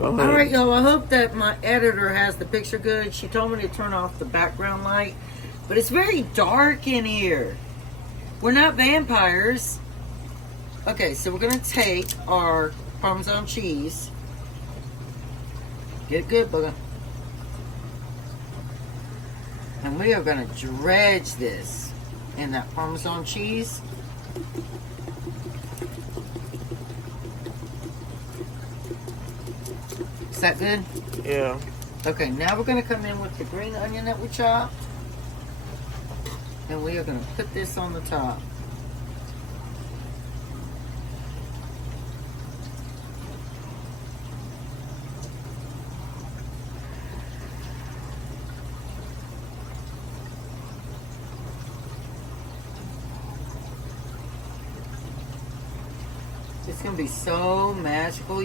Go ahead. All right, y'all. I hope that my editor has the picture good. She told me to turn off the background light, but it's very dark in here. We're not vampires. Okay, so we're gonna take our Parmesan cheese. Get it good, booger. And we are gonna dredge this in that Parmesan cheese. Is that good? Yeah. Okay, now we're gonna come in with the green onion that we chopped. And we are gonna put this on the top. It's gonna be so magical.